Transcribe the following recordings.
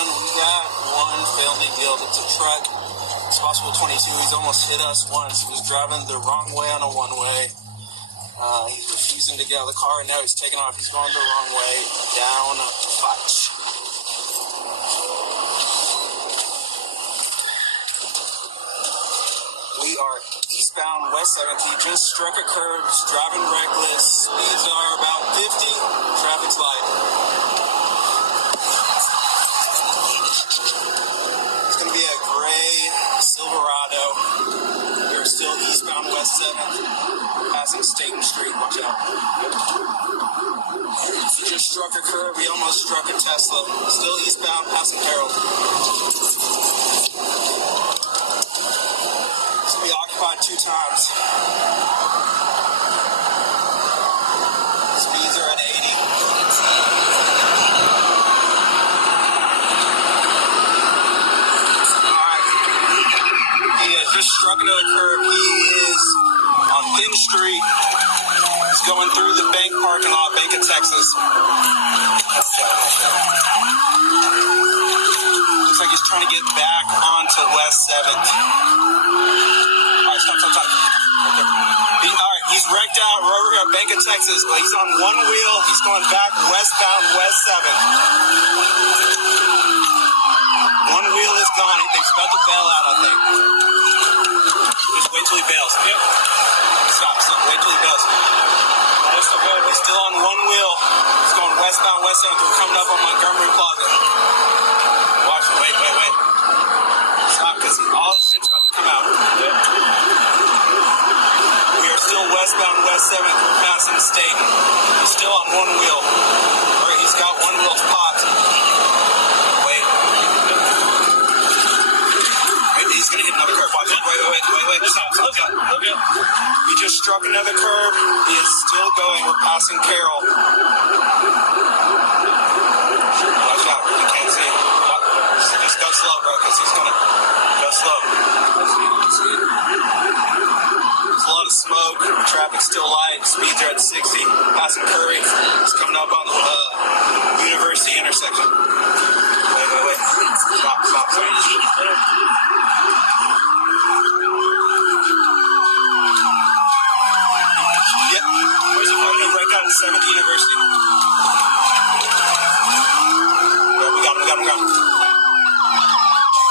We got one family deal. It's a truck. It's possible 22. He's almost hit us once. He was driving the wrong way on a one-way. He's refusing to get out of the car, and now he's taking off. He's going the wrong way down Fox. We are eastbound West 7th. He just struck a curb. He's driving reckless. Speeds are about 50. Traffic's light. It's going to be a gray Silverado. We're still eastbound West 7th. Passing Staten Street. Watch out. He just struck a curb. He almost struck a Tesla. Still eastbound, passing Harold. He's going to be occupied 2 times. Speeds are at 80. Alright. He has just struck another curb. He is on Thin Street. He's going through the bank parking lot, Bank of Texas. Looks like he's trying to get back onto West 7th. Alright, stop. Okay. Alright, he's wrecked out right over here at Bank of Texas, but he's on one wheel. He's going back westbound West 7th. One wheel is gone. He's about to bail out, I think. Just wait till he bails. Yep. Stop. Wait till he bails. He's still on one wheel. He's going westbound West 7th. We're coming up on Montgomery Plaza. Watch. Wait. Stop, because all the shit's about to come out. Yep. We are still westbound West 7th. We're passing Staten. He's still on one wheel. Or he's got one wheel popped. Wait. He's going to hit another curve. Watch it. Wait. Stop. Okay. He just struck another curb. He is still going. We're passing Carroll. Watch out. You can't see. Just go slow, bro, because he's going to go slow. There's a lot of smoke. Traffic's still light. Speeds are at 60. Passing Curry. He's coming up on the University intersection. Wait. Stop. Yep. Where's he going to break out at 7th University? Yeah, we got him.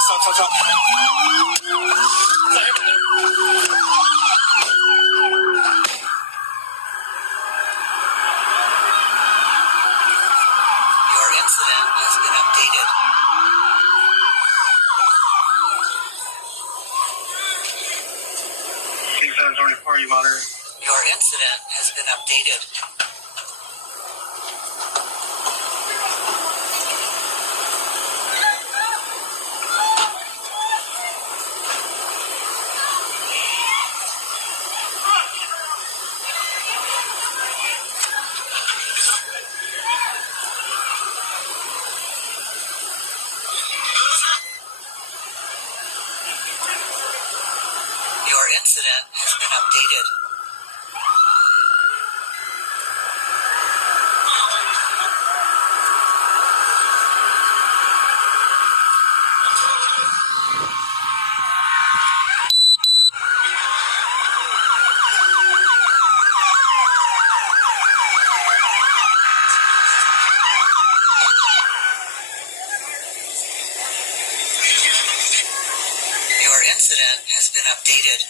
Stop. Your incident has been updated. You monitor. Your incident has been updated. Your incident has been updated. Your incident has been updated.